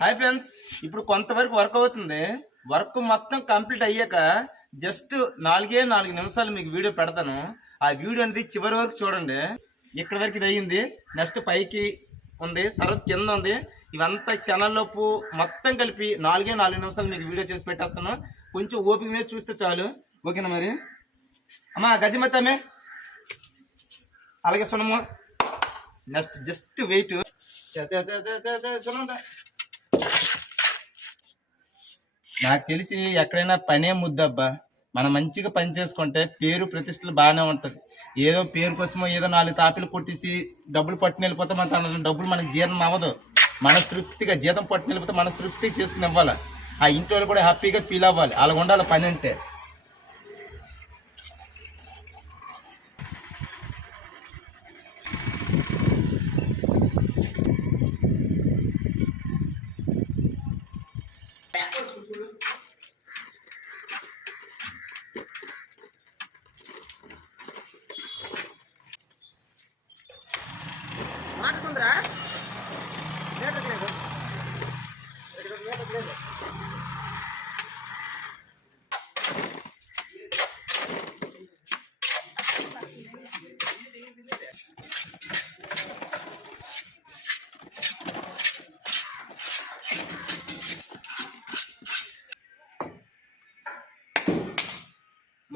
Hi friends, ఇప్పుడు కొంతవరకు work అవుతుంది. వర్క్ మొత్తం కంప్లీట్ అయ్యాక జస్ట్ 4 నిమిషాలు మీకు వీడియో పెడతాను. ఆ వీడియో అనేది చివరి వరకు చూడండి. ఇక్కడ వరకు ఇది అయ్యింది. నెక్స్ట్ పైకి ఉంది, తర్వాత కింద ఉంది. ఇవంతా ఛానల్లోపు మొత్తం కలిపి 4 నిమిషాలు మీకు వీడియో చేసి పెట్టేస్తాను. కొంచెం ఓపిక మీద చూస్తే చాలు. ఓకేనా? మరి అమ్మా గజమతమే అలాగే సునము. Next just wait. నాకు తెలిసి ఎక్కడైనా పనే ముద్దబ్బా. మనం మంచిగా పని చేసుకుంటే పేరు ప్రతిష్టలు బాగానే ఉంటుంది. ఏదో పేరు కోసమో ఏదో 4 తాపీలు కొట్టేసి డబ్బులు పట్టుని వెళ్ళిపోతే మన డబ్బులు మనకి జీర్ణం అవ్వదు. మనస్తృప్తిగా జీతం పట్టుని వెళ్ళిపోతే మనస్తృప్తిగా చేసుకుని ఇవ్వాలి. ఆ ఇంటి వాళ్ళు కూడా హ్యాపీగా ఫీల్ అవ్వాలి. అలా ఉండాలి పని అంటే.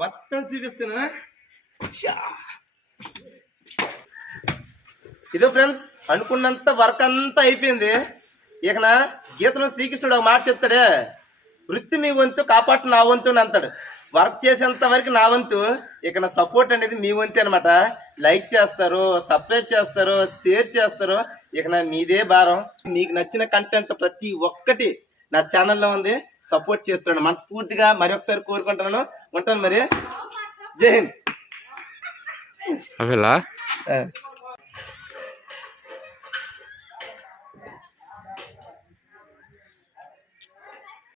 మొత్తం చూపిస్తున్నా. ఇదో ఫ్రెండ్స్, అనుకున్నంత వర్క్ అంతా అయిపోయింది. ఇక గీతలో శ్రీకృష్ణుడు ఒక మాట చెప్తాడే, వృత్తి మీ వంతు కాపాటు నా వంతు అని అంటాడు. వర్క్ చేసేంత వరకు నా వంతు. ఇక సపోర్ట్ అనేది మీ వంతు అనమాట. లైక్ చేస్తారు, సబ్స్క్రైబ్ చేస్తారు, షేర్ చేస్తారు. ఇక మీదే భారం. మీకు నచ్చిన కంటెంట్ ప్రతి ఒక్కటి నా ఛానల్లో ఉంది. సపోర్ట్ చేస్తున్నాను మనస్ఫూర్తిగా మరి ఒకసారి కోరుకుంటున్నాను. ఉంటాను మరి. జై హింద్.